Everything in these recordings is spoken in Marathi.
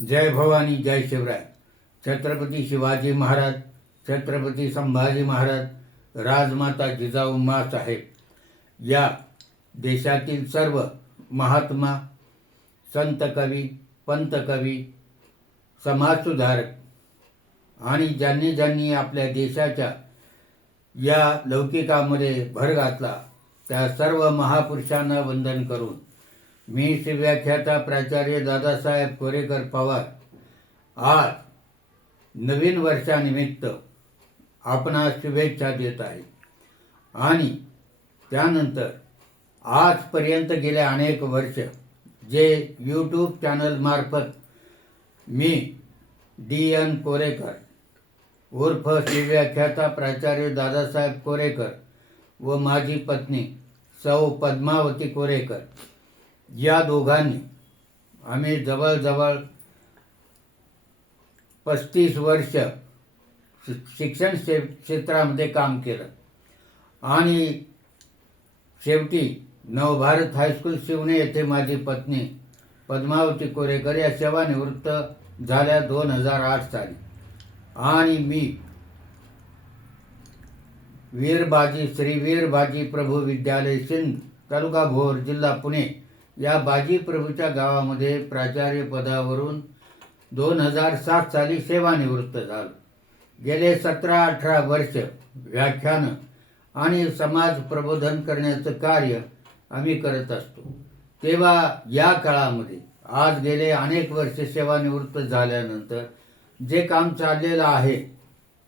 जय भवानी जय शिवराय. छत्रपती शिवाजी महाराज छत्रपती संभाजी महाराज राजमाता जिजाऊ साहेब या देशातील सर्व महात्मा संत कवी पंत कवी समाजसुधारक आणि ज्यांनी ज्यांनी आपल्या देशाच्या या लौकिकामध्ये भर घातला त्या सर्व महापुरुषांना वंदन करून मी शिव्याख्याता प्राचार्य दादासाहेब कोरेकर पवार. आज नवीन वर्षानिमित्त आपणास शुभेच्छा देत आहे. आणि त्यानंतर आजपर्यंत गेले अनेक वर्ष जे यूट्यूब चॅनलमार्फत मी डी एन कोरेकर उर्फ शिव्याख्याता प्राचार्य दादासाहेब कोरेकर व माझी पत्नी सौ पद्मावती कोरेकर या दोघांनी आम्ही जवळजवळ पस्तीस वर्ष शिक्षण क्षे- क्षेत्रामध्ये काम केलं. आणि शेवटी नवभारत हायस्कूल शिवणे येथे माझी पत्नी पद्मावती कोरेकर या सेवानिवृत्त झाल्या दोन हजार आठ साली. आणि मी वीरबाजी श्री वीरबाजी प्रभू विद्यालय सिंध तालुका भोर जिल्हा पुणे या बाजी प्रभूच्या गावामध्ये प्राचार्य पदावरून दोन हजार सात साली सेवानिवृत्त झालो. गेले सतरा अठरा वर्ष व्याख्यानं आणि समाज प्रबोधन करण्याचं कार्य आम्ही करत असतो. तेव्हा या काळामध्ये आज गेले अनेक वर्ष सेवानिवृत्त झाल्यानंतर जे काम चाललेलं आहे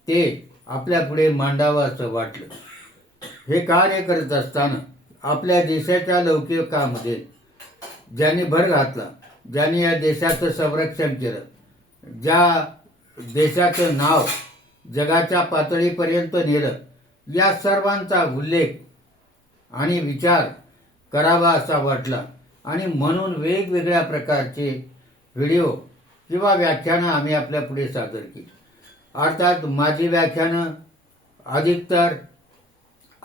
ते आपल्यापुढे मांडावं असं वाटलं. हे कार्य करत असताना आपल्या देशाच्या लौकिकामध्ये ज्याने भर घातला ज्याने या देशाचं संरक्षण केलं ज्या देशाचं नाव जगाच्या पातळीपर्यंत नेलं या सर्वांचा उल्लेख आणि विचार करावा असा वाटला. आणि म्हणून वेगवेगळ्या प्रकारचे व्हिडिओ किंवा व्याख्यानं आम्ही आपल्या पुढे सादर केली. अर्थात माझी व्याख्यानं अधिकतर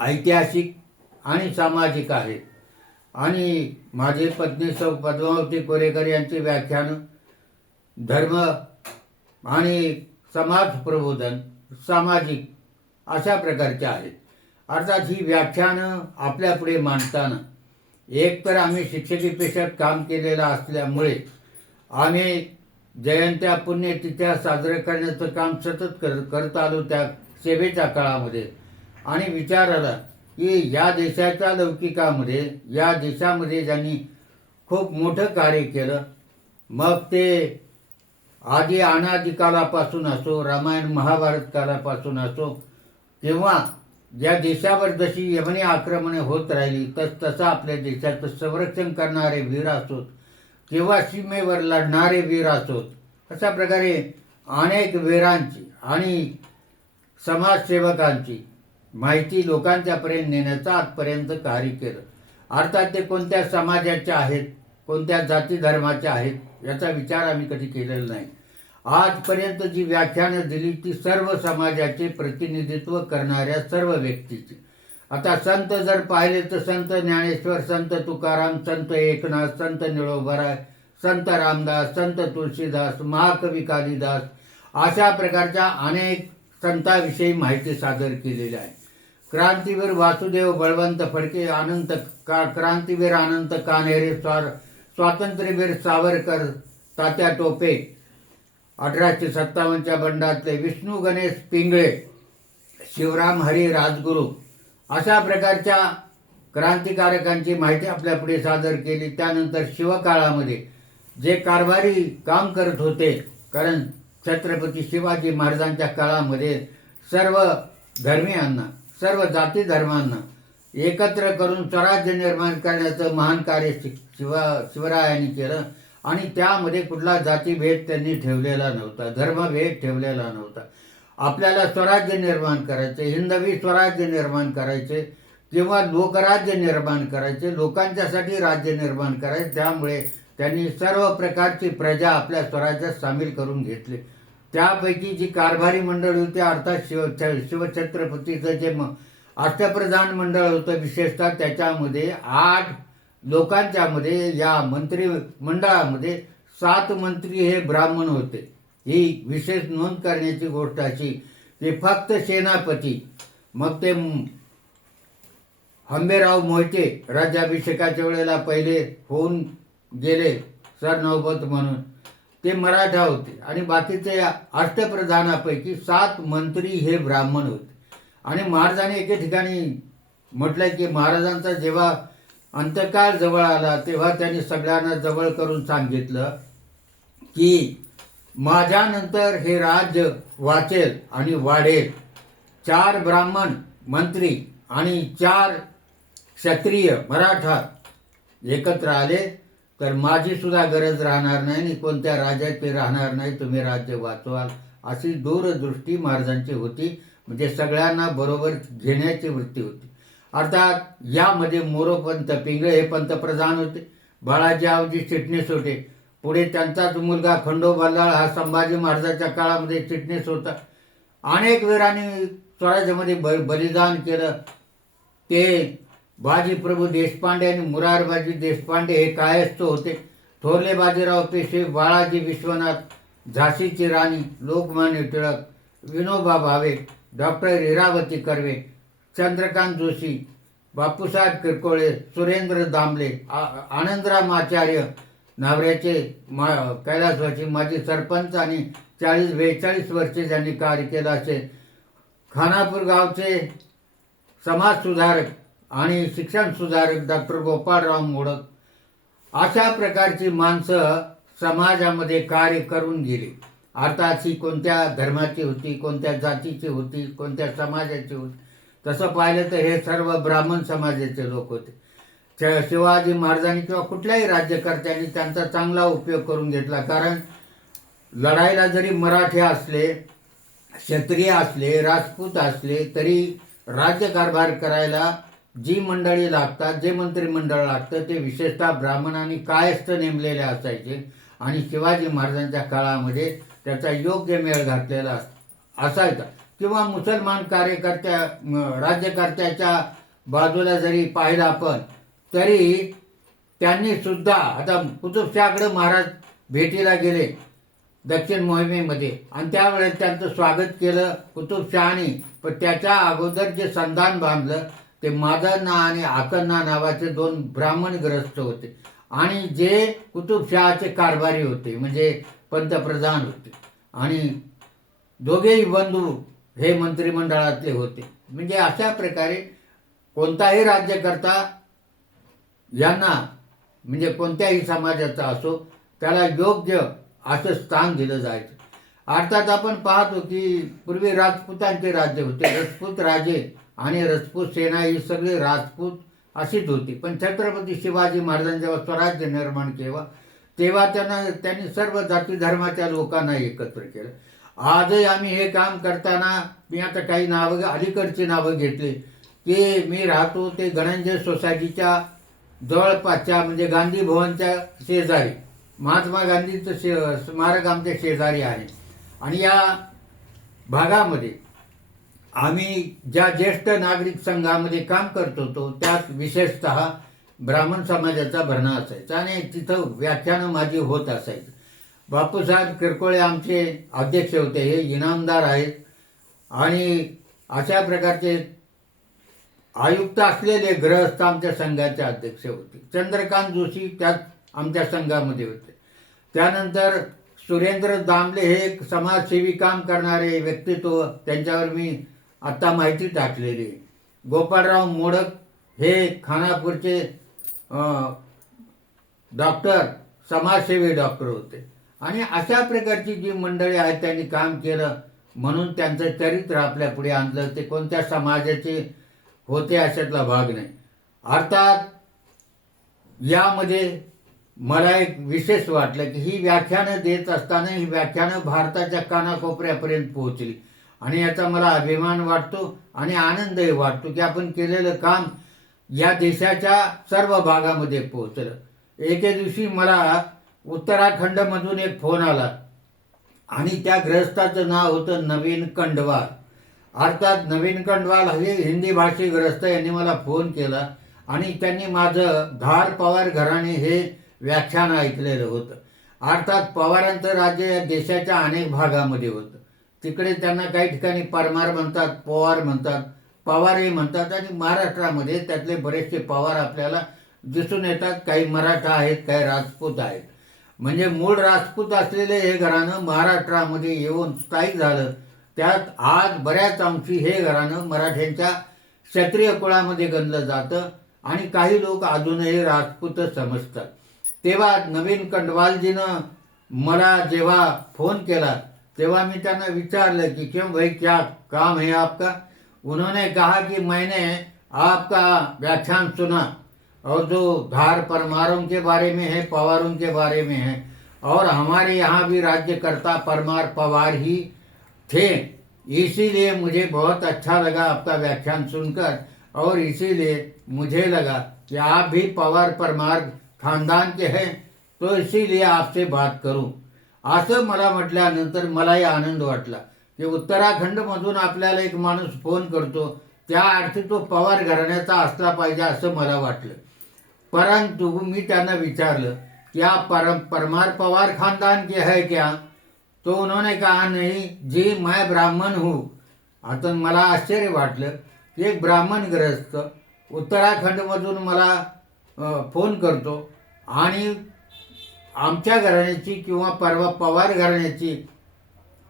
ऐतिहासिक आणि सामाजिक आहेत. आणि माझे पत्नी सौ पद्मावती कोरेकर यांची व्याख्यानं धर्म आणि समाज प्रबोधन सामाजिक अशा प्रकारचे आहेत. अर्थात ही व्याख्यानं आपल्यापुढे मांडताना एक तर आम्ही शिक्षकी पेशात काम केलेलं असल्यामुळे आम्ही जयंत्या पुण्यतिथ्या साजरे करण्याचं काम सतत कर करत आलो त्या सेवेच्या काळामध्ये. आणि विचार आला की या देशाच्या लौकिकामध्ये या देशामध्ये ज्यांनी खूप मोठं कार्य केलं मग ते आधी अनादी कालापासून असो रामायण महाभारत कालापासून असो किंवा ज्या देशावर जशी यमनी आक्रमणे होत राहिली तस तसं आपल्या देशाचं संरक्षण करणारे वीर असोत किंवा सीमेवर लढणारे वीर असोत अशा प्रकारे अनेक वीरांची आणि समाजसेवकांची माहिती लोकांच्यापर्यंत नेण्याचं आजपर्यंत कार्य केलं. अर्थात ते कोणत्या समाजाचे आहेत कोणत्या जाती धर्माचे आहेत याचा विचार आम्ही कधी केलेला नाही. आजपर्यंत जी व्याख्यानं दिली ती सर्व समाजाचे प्रतिनिधित्व करणाऱ्या सर्व व्यक्तीची. आता संत जर पाहिले तर संत ज्ञानेश्वर संत तुकाराम संत एकनाथ संत निळोबराय संत रामदास संत तुलसीदास महाकवी कालिदास अशा प्रकारच्या अनेक संतांविषयी माहिती सादर केलेली आहे. क्रांतीवीर वासुदेव बळवंत फडके अनंत का क्रांतीवीर अनंत कान्हेरे स्वार स्वातंत्र्यवीर सावरकर तात्या टोपे अठराशे सत्तावन्नच्या बंडातले विष्णू गणेश पिंगळे शिवराम हरी राजगुरू अशा प्रकारच्या क्रांतिकारकांची माहिती आपल्या पुढे सादर केली. त्यानंतर शिवकाळामध्ये जे कारभारी काम करत होते कारण छत्रपती शिवाजी महाराजांच्या काळामध्ये सर्व धर्मियांना सर्व जाती धर्मांना एकत्र करून स्वराज्य निर्माण करण्याचं महान कार्य शि- शिवा शिवरायांनी केलं. आणि त्यामध्ये कुठला जातीभेद त्यांनी ठेवलेला नव्हता धर्मभेद ठेवलेला नव्हता. आपल्याला स्वराज्य निर्माण करायचे हिंदवी स्वराज्य निर्माण करायचे किंवा लोकराज्य निर्माण करायचे लोकांच्यासाठी राज्य निर्माण करायचे त्यामुळे त्यांनी सर्व प्रकारची प्रजा आपल्या स्वराज्यात सामील करून घेतली. त्यापैकी जी कारभारी मंडळ होती अर्थात शिव शिवछत्रपतीचं जे म- अष्टप्रधान मंडळ होतं विशेषतः त्याच्यामध्ये आठ लोकांच्यामध्ये या मंत्री मंडळामध्ये सात मंत्री हे ब्राह्मण होते. ही विशेष नोंद करण्याची गोष्ट अशी की फक्त सेनापती मग ते हंबेराव मोहिते राज्याभिषेकाच्या वेळेला पहिले होऊन गेले सरनौबत म्हणून. ते मराठा होते. आणि बाकीचे अष्टप्रधानापैकी सात मंत्री हे ब्राह्मण होते. आणि महाराजांनी एके ठिकाणी म्हटलंय की महाराजांचा जेव्हा अंतकाळ जवळ आला तेव्हा त्यांनी सगळ्यांना जवळ करून सांगितलं की माझ्यानंतर हे राज्य वाचेल आणि वाढेल. चार ब्राह्मण मंत्री आणि चार क्षत्रिय मराठा एकत्र आले. तर माझी सुद्धा गरज राहणार नाही आणि कोणत्या राजाची राहणार नाही तुम्ही राज्य वाचवाल. अशी दूरदृष्टी महाराजांची होती. म्हणजे सगळ्यांना बरोबर घेण्याची वृत्ती होती. अर्थात यामध्ये मोरोपंत पिंगळे हे पंतप्रधान होते. बाळाजी आवजी चिटणीस होते. पुढे त्यांचाच मुलगा खंडो हा संभाजी महाराजांच्या काळामध्ये चिटणीस होता. अनेक वीरांनी स्वराज्यामध्ये ब बलिदान केलं. ते बाजी प्रभू देशपांडे आणि मुरारबाजी देशपांडे हे कायस्थ होते. थोरले बाजीराव पेशवे बाळाजी विश्वनाथ झाशीची राणी लोकमान्य टिळक विनोबा भावे डॉक्टर इरावती कर्वे चंद्रकांत जोशी बापूसाहेब किरकोळे सुरेंद्र दामले आ- आनंदराम आचार्य नावऱ्याचे मा कैलासवासी माजी सरपंच आणि चाळीस बेचाळीस वर्षे ज्यांनी कार्य केलं असे खानापूर गावचे समाज सुधारक आणि शिक्षण सुधारक डॉक्टर गोपाळराव मोडक अशा प्रकारची माणसं समाजामध्ये कार्य करून गेली. अर्थात ही कोणत्या धर्माची होती कोणत्या जातीची होती कोणत्या समाजाची होती तसं पाहिलं तर हे सर्व ब्राह्मण समाजाचे लोक होते. श- शिवाजी महाराजांनी किंवा कुठल्याही राज्यकर्त्यांनी त्यांचा चांगला उपयोग करून घेतला. कारण लढाईला जरी मराठी असले क्षत्रिय असले राजपूत असले तरी राज्यकारभार करायला जी मंडळी लागतात जे मंत्रिमंडळ लागतं ते विशेषतः ब्राह्मणांनी कायस्थ नेमलेले असायचे. आणि शिवाजी महाराजांच्या काळामध्ये त्याचा योग्य मेळ घातलेला असायचा. किंवा मुसलमान कार्यकर्त्या राज्यकर्त्याच्या बाजूला जरी पाहिलं आपण तरी त्यांनी सुद्धा आता कुतुबशाहकडे महाराज भेटीला गेले दक्षिण मोहिमेमध्ये. आणि त्यावेळेस त्यांचं स्वागत केलं कुतुबशहानी. पण त्याच्या अगोदर जे संधान बांधलं ते मादन्ना आणि आकन्ना नावाचे दोन ब्राह्मण ग्रस्त होते. आणि जे कुतुबशहाचे कारभारी होते म्हणजे पंतप्रधान होते. आणि दोघेही बंधू हे मंत्रिमंडळातले होते. म्हणजे अशा प्रकारे कोणताही राज्यकर्ता यांना म्हणजे कोणत्याही समाजाचा असो त्याला योग्य असं स्थान दिलं जायचं. अर्थात आपण पाहतो की पूर्वी राजपुतांचे राज्य होते राजपूत राजे आणि राजपूत सेना ही सगळी राजपूत अशीच होती. पण छत्रपती शिवाजी महाराजांनी जेव्हा स्वराज्य निर्माण केलं तेव्हा त्यांना त्यांनी सर्व जाती धर्माच्या लोकांना एकत्र केलं. आजही आम्ही हे काम करताना मी आता काही नावं अलीकडची नावं घेतली. की मी राहतो ते गणंजय सोसायटीच्या जवळपासच्या म्हणजे गांधी भवनच्या शेजारी. महात्मा गांधीचं शे स्मारक आमच्या शेजारी आहे. आणि या भागामध्ये आम्ही ज्या ज्येष्ठ नागरिक संघामध्ये काम करत होतो त्यात विशेषतः ब्राह्मण समाजाचा भरणा असायचा आणि तिथं व्याख्यानं माझी होत असायची. बापूसाहेब किरकोळे आमचे अध्यक्ष होते हे इनामदार आहेत. आणि अशा प्रकारचे आयुक्त असलेले ग्रहस्थ आमच्या संघाचे अध्यक्ष होते. चंद्रकांत जोशी त्यात आमच्या संघामध्ये होते. त्यानंतर सुरेंद्र दामले हे एक समाजसेवी काम करणारे व्यक्तित्व त्यांच्यावर मी आता माहिती टाकलेली. आहे. गोपाळराव मोडक हे खानापूरचे अं, डॉक्टर समाजसेवी डॉक्टर होते. आणि अशा प्रकारची जी मंडळी आहेत त्यांनी काम केलं. म्हणून त्यांचं चरित्र आपल्या पुढे आणलं ते कोणत्या समाजाचे होते अशातला भाग नाही. अर्थात यामध्ये मला एक विशेष वाटलं की ही व्याख्यानं देत असताना ही व्याख्यानं भारताच्या कानाकोपऱ्यापर्यंत पोहोचली. आणि याचा मला अभिमान वाटतो आणि आनंदही वाटतो की आपण केलेलं काम या देशाच्या सर्व भागामध्ये पोहोचलं. एके दिवशी मला उत्तराखंडमधून एक फोन आला आणि त्या ग्रस्ताचं नाव होतं नवीन कंडवाल. अर्थात नवीन कंडवाल हे हिंदी भाषी ग्रस्त यांनी मला फोन केला आणि त्यांनी माझं धार पवार घराणे हे व्याख्यान ऐकलेलं होतं. अर्थात पवारांचं राज्य या देशाच्या अनेक भागामध्ये होतं. तिकडे त्यांना काही ठिकाणी परमार म्हणतात पवार म्हणतात पवारही म्हणतात आणि महाराष्ट्रामध्ये त्यातले बरेचसे पवार आपल्याला दिसून येतात. काही मराठा आहेत काही राजपूत आहेत. म्हणजे मूळ राजपूत असलेले हे घराणं महाराष्ट्रामध्ये येऊन स्थायिक झालं. त्यात आज बऱ्याच अंशी हे घराणं मराठ्यांच्या क्षत्रिय कुळामध्ये गणलं जातं आणि काही लोक अजूनही राजपूत समजतात. तेव्हा नवीन कंडवालजीनं मला जेव्हा फोन केला तेव्हा मी त्यांना विचारलं कि क्यों भाई, क्या काम है आपका? उन्होंने कहा कि मैंने आपका व्याख्यान सुना और जो धार परमारों के बारे में है, पवारों के बारे में है, और हमारे यहाँ भी राज्यकर्ता परमार पवार ही थे। इसीलिए मुझे बहुत अच्छा लगा आपका व्याख्यान सुनकर, और इसीलिए मुझे लगा कि आप भी पवार परमार खानदान के हैं तो इसीलिए आपसे बात करूँ। असं मला म्हटल्यानंतर मलाही आनंद वाटला की उत्तराखंडमधून आपल्याला एक माणूस फोन करतो. त्या अर्थी तो पवार घराण्याचा असला पाहिजे असं मला वाटलं. परंतु मी त्यांना विचारलं की परम परमार पवार खानदान के है क्या? तो उन्होंने कहा नहीं जी मैं ब्राह्मण हूँ. आता मला आश्चर्य वाटलं की एक ब्राह्मण ग्रस्त उत्तराखंडमधून मला फोन करतो आणि आमच्या घराण्याची किंवा परवा पवार घराण्याची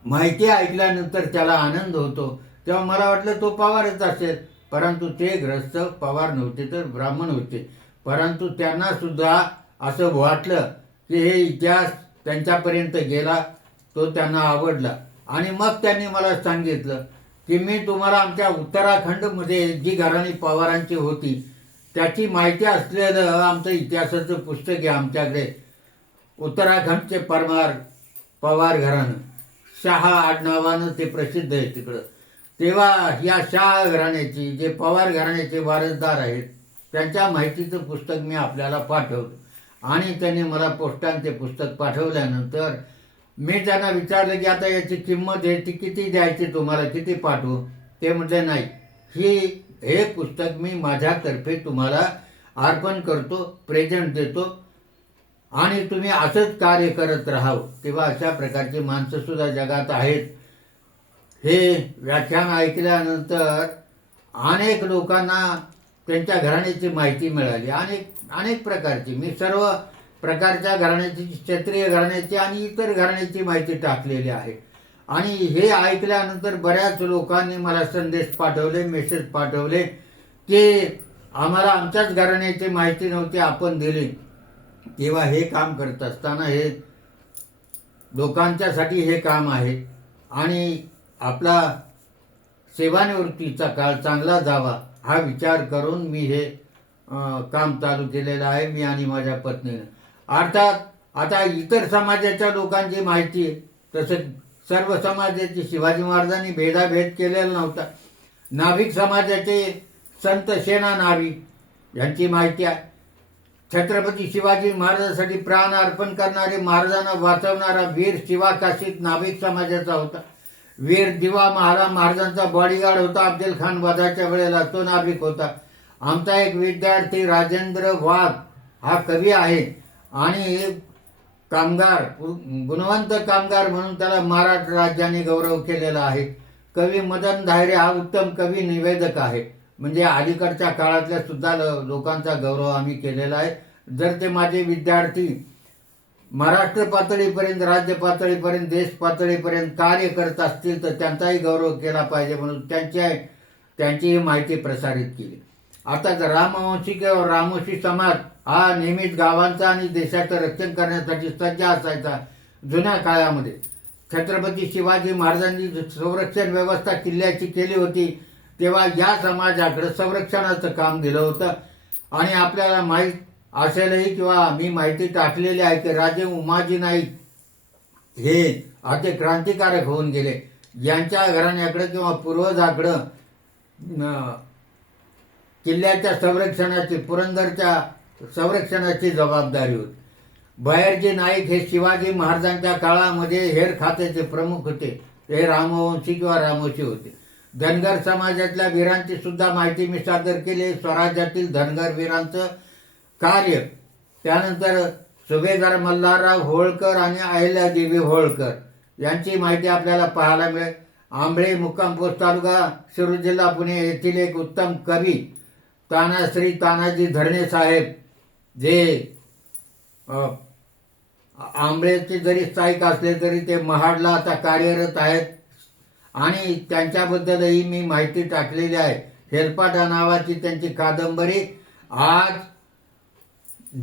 माहिती ऐकल्यानंतर त्याला आनंद होतो. तेव्हा मला वाटलं तो पवारच असेल. परंतु ते ग्रस्त पवार नव्हते तर ब्राह्मण होते. परंतु त्यांना सुद्धा असं वाटलं की हे इतिहास त्यांच्यापर्यंत गेला तो त्यांना आवडला. आणि मग त्यांनी मला सांगितलं की मी तुम्हाला आमच्या उत्तराखंडमध्ये जी घराणी पवारांची होती त्याची माहिती असलेलं आमचं इतिहासाचं पुस्तक आहे आमच्याकडे. उत्तराखंडचे परमार पवार घराणं. शहा आडनावानं ते प्रसिद्ध आहे तिकडं. तेव्हा या शहा घराण्याची जे पवार घराण्याचे वारसदार आहेत त्यांच्या माहितीचं पुस्तक मी आपल्याला पाठवलं. आणि त्यांनी मला पोस्टाने ते पुस्तक पाठवल्यानंतर मी त्यांना विचारलं की आता याची किंमत आहे ती किती द्यायची तुम्हाला किती पाठवू? ते म्हटले नाही ही हे पुस्तक मी माझ्यातर्फे तुम्हाला अर्पण करतो प्रेझेंट देतो आणि तुम्ही असंच कार्य करत राहावं तेव्हा अशा प्रकारची माणसं सुद्धा जगात आहेत. हे व्याख्यान ऐकल्यानंतर अनेक लोकांना त्यांच्या घराण्याची माहिती मिळाली. अनेक अनेक प्रकारची. मी सर्व प्रकारच्या घराण्याची क्षत्रिय घराण्याची आणि इतर घराण्याची माहिती टाकलेली आहे. आणि हे ऐकल्यानंतर बऱ्याच लोकांनी मला संदेश पाठवले मेसेज पाठवले की आम्हाला आमच्याच घराण्याची माहिती नव्हती आपण दिली. तेव्हा हे काम करत असताना हे लोकांच्यासाठी हे काम आहे. आणि आपला सेवानिवृत्तीचा काळ चांगला जावा हा विचार करून मी हे काम चालू केलेलं आहे मी आणि माझ्या पत्नीनं. अर्थात आता इतर समाजाच्या लोकांची माहिती आहे. सर्व समाजाची शिवाजी महाराजांनी भेदाभेद केलेला नव्हता. नाभिक समाजाचे संत सेना नाविक यांची माहिती आहे. छत्रपती शिवाजी महाराजांसाठी प्राण अर्पण करणारे महाराजांना वाचवणारा वीर शिवा काशीत नाभिक समाजाचा होता. वीर दिवा महाराज महाराजांचा बॉडीगार्ड होता. अब्दुल खान वधाच्या वेळेला तो नाभिक होता. आमचा एक विद्यार्थी राजेंद्र वाघ हा कवी आहे आणि कामगार गुणवंत कामगार म्हणून त्याला महाराष्ट्र राज्याने गौरव केलेला आहे. कवी मदन धायरे हा उत्तम कवी निवेदक आहे. म्हणजे अलीकडच्या काळातल्या सुद्धा ल- लोकांचा गौरव आम्ही केलेला आहे. जर ते माझे विद्यार्थी महाराष्ट्र पातळीपर्यंत राज्य पातळीपर्यंत देश पातळीपर्यंत कार्य करत असतील तर त्यांचाही गौरव केला पाहिजे म्हणून त्यांच्या त्यांची त्यांचीही माहिती प्रसारित केली. आता जर रामवंशी किंवा रामवंशी समाज हा नेहमीच गावांचा आणि देशाचं रक्षण करण्यासाठी सज्ज असायचा जुन्या काळामध्ये छत्रपती शिवाजी महाराजांनी संरक्षण व्यवस्था किल्ल्याची केली होती. तेव्हा या समाजाकडे संरक्षणाचं काम दिलं होतं. आणि आपल्याला माहीत असेलही किंवा मी माहिती टाकलेली आहे की राजे उमाजी नाईक हे अति क्रांतिकारक होऊन गेले. यांच्या घराण्याकडे किंवा पूर्वजाकडं किल्ल्याच्या संरक्षणाची पुरंदरच्या संरक्षणाची जबाबदारी होती. बहिर्जी नाईक हे शिवाजी महाराजांच्या काळामध्ये हेर खात्याचे प्रमुख होते. हे रामवंशी किंवा रामोशी होते. धनगर समाजातल्या वीरांची सुद्धा माहिती मी सादर केली. स्वराज्यातील धनगर वीरांचं कार्य. त्यानंतर सुभेदार मल्हारराव होळकर आणि अहिल्यादेवी होळकर यांची माहिती आपल्याला पाहायला मिळेल. आंबळे मुक्काम पोस्ट तालुका शिरूर जिल्हा पुणे येथील एक उत्तम कवी तानाश्री तानाजी धरणे साहेब जे अ, आंबळेचे जरी स्थायिक असले तरी ते महाडला आता कार्यरत आहेत. आणि त्यांच्याबद्दलही मी माहिती टाकलेली आहे. हेरपाटा नावाची त्यांची कादंबरी आज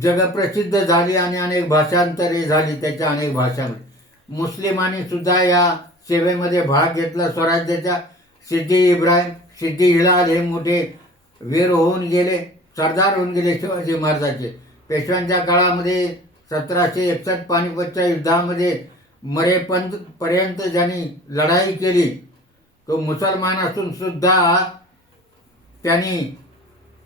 जगप्रसिद्ध झाली आणि अनेक भाषांतरे झाली त्याच्या अनेक भाषांमध्ये मुस्लिमांनी सुद्धा या सेवेमध्ये भाग घेतला. स्वराज्याच्या सिद्धी इब्राहिम सिद्धी हिलाल हे मोठे वीर होऊन गेले सरदार होऊन गेले शिवाजी महाराजांचे. पेशव्यांच्या काळामध्ये सतराशे एकसष्ट पानिपतच्या युद्धामध्ये मरेपर्यंत पर्यंत ज्यांनी लढाई केली तो मुसलमान असून सुद्धा त्यांनी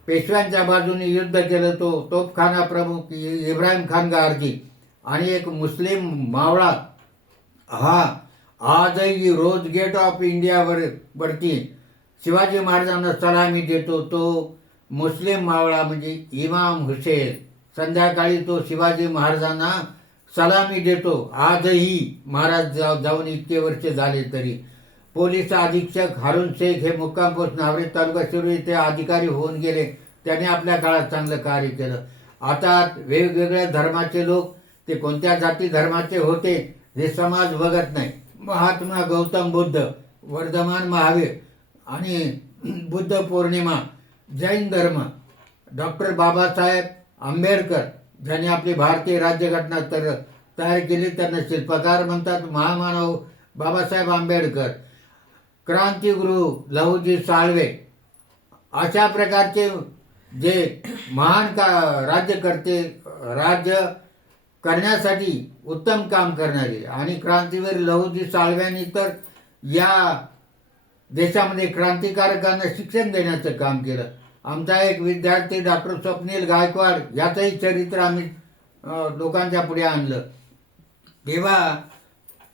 पेशव्यांच्या बाजूने युद्ध केलं तो तोफखाना प्रमुख इब्राहिम खान गार्जी आणि एक मुस्लिम मावळा हा आजही रोज गेट ऑफ इंडियावर वरती शिवाजी महाराजांना सलामी देतो तो मुस्लिम मावळा म्हणजे इमाम हुसेन. संध्याकाळी तो शिवाजी महाराजांना सलामी देतो. आजही महाराज जा जाऊन इतके वर्ष झाले तरी. पोलीस अधीक्षक हारून शेख हे मुक्काम पोस्ट नावरे तालुका शिरूर येथे अधिकारी होऊन गेले. त्याने आपल्या काळात चांगलं कार्य केलं. आता वेगवेगळ्या धर्माचे लोक ते कोणत्या जाती धर्माचे होते हे समाज बघत नाही. महात्मा गौतम बुद्ध वर्धमान महावीर आणि बुद्ध पौर्णिमा जैन धर्म डॉक्टर बाबासाहेब आंबेडकर ज्यांनी आपली भारतीय राज्यघटना तर तयार केली त्यांना शिल्पकार म्हणतात महामानव बाबासाहेब आंबेडकर क्रांतिगुरु लहूजी साळवे अशा प्रकारचे जे महान का राज्यकर्ते राज्य करण्यासाठी उत्तम काम करणारे. आणि क्रांतीवीर लहुजी साळव्यांनी तर या देशामध्ये क्रांतिकारकांना शिक्षण देण्याचं काम केलं. आमचा एक विद्यार्थी डॉक्टर स्वप्नील गायकवाड याचंही चरित्र आम्ही लोकांच्या पुढे आणलं. तेव्हा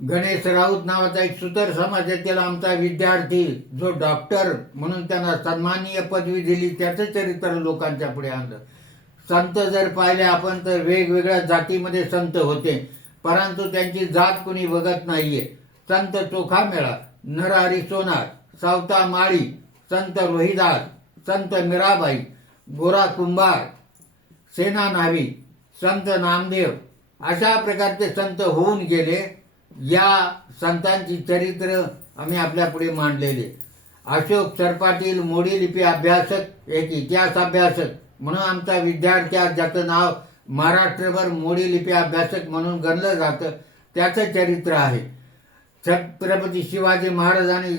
गणेश राऊत नावाचा एक सुतर समाजातील आमचा विद्यार्थी जो डॉक्टर म्हणून त्यांना सन्माननीय पदवी दिली त्याचं चरित्र लोकांच्या पुढे आणलं. संत जर पाहिले आपण तर वेगवेगळ्या जातीमध्ये संत होते परंतु त्यांची जात कुणी बघत नाहीये. संत चोखा मेळा नरहरी सोनार सावता माळी संत रोहिदास संत मीराबाई गोरा कुंभार सेना नावी संत नामदेव अशा प्रकारचे संत होऊन गेले. या संतांची चरित्र आम्ही आपल्यापुढे मांडलेले. अशोक सरपाटील मोडी लिपी अभ्यासक एक इतिहास अभ्यासक म्हणून आमचा विद्यार्थी ज्याचं नाव महाराष्ट्रभर मोडी लिपी अभ्यासक म्हणून गणलं जातं त्याचं चरित्र आहे. छत्रपती शिवाजी महाराज आणि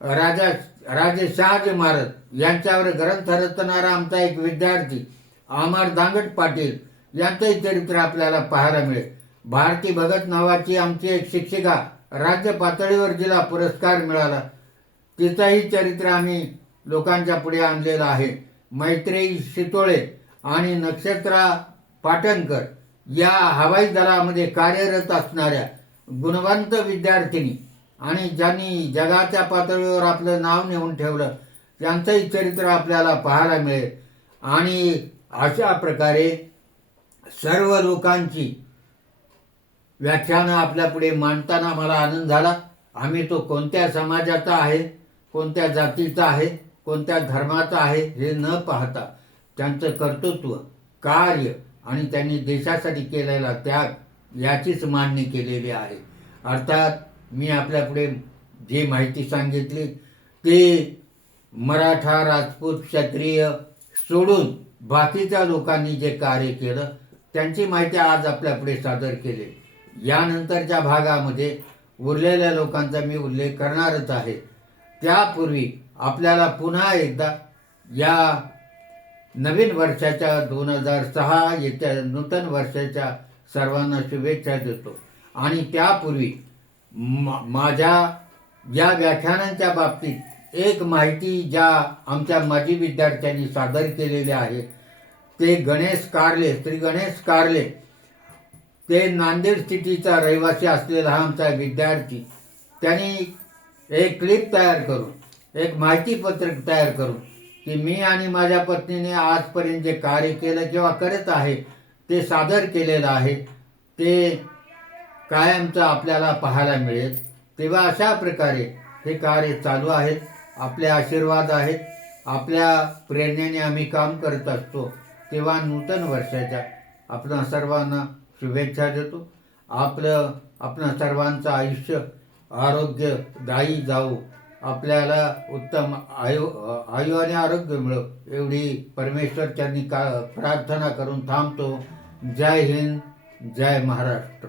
राजा राजे शहाजी महाराज यांच्यावर ग्रंथ रचणारा आमचा एक विद्यार्थी अमर दांगट पाटील यांचंही चरित्र आपल्याला पाहायला मिळेल. भारती भगत नावाची आमची एक शिक्षिका राज्य पातळीवर जिला पुरस्कार मिळाला. तिचंही चरित्र आम्ही लोकांच्या पुढे आणलेलं आहे. मैत्रेयी शितोळे आणि नक्षत्रा पाटणकर या हवाई दलामध्ये कार्यरत असणाऱ्या गुणवंत विद्यार्थिनी आणि ज्यांनी जगाच्या पातळीवर आपलं नाव नेऊन ठेवलं त्यांचंही चरित्र आपल्याला पाहायला मिळेल. आणि अशा प्रकारे सर्व लोकांची व्याख्यानं आपल्यापुढे मांडताना मला आनंद झाला. आम्ही तो कोणत्या समाजाचा आहे कोणत्या जातीचा आहे कोणत्या धर्माचा आहे हे न पाहता त्यांचं कर्तृत्व कार्य आणि त्यांनी देशासाठी केलेला त्याग याचीच मांडणी केलेली आहे. अर्थात मी आपल्यापुढे जी माहिती सांगितली ते मराठा राजपूत क्षत्रिय सोडून बाकीच्या लोकांनी जे कार्य केलं त्यांची माहिती आज आपल्यापुढे सादर केली. यानंतरच्या भागामध्ये उरलेल्या लोकांचा मी उल्लेख करणारच आहे. त्यापूर्वी आपल्याला पुन्हा एकदा या नवीन वर्षाच्या दोन हजार सहा येत्या नूतन वर्षाच्या सर्वांना शुभेच्छा देतो. आणि त्यापूर्वी मा- माझ्या या व्याख्यानांच्या बाबतीत एक माहिती ज्या आमच्या माजी विद्यार्थ्यांनी सादर केलेली आहे ते गणेश कारले श्री गणेश कारले. ते नांदेड सिटीचा रहिवासी असलेला हा आमचा विद्यार्थी. त्यांनी एक क्लिप तयार करून एक माहिती पत्रक तयार करून की मी आणि माझ्या पत्नीने आजपर्यंत जे कार्य केलं किंवा करत आहे ते सादर केलेलं आहे. ते कायमचं आपल्याला पाहायला मिळेल. तेव्हा अशा प्रकारे हे कार्य चालू आहेत. आपले आशीर्वाद आहेत. आपल्या प्रेरणेने आम्ही काम करत असतो. तेव्हा नूतन वर्षाच्या आपण सर्वांना शुभेच्छा देतो. आपलं आपणा सर्वांचं आयुष्य आरोग्य दायी जाऊ आपल्याला उत्तम आयु आयु आणि आरोग्य मिळो. एवढी परमेश्वरच्यांनी का प्रार्थना करून थांबतो. जय हिंद जय महाराष्ट्र.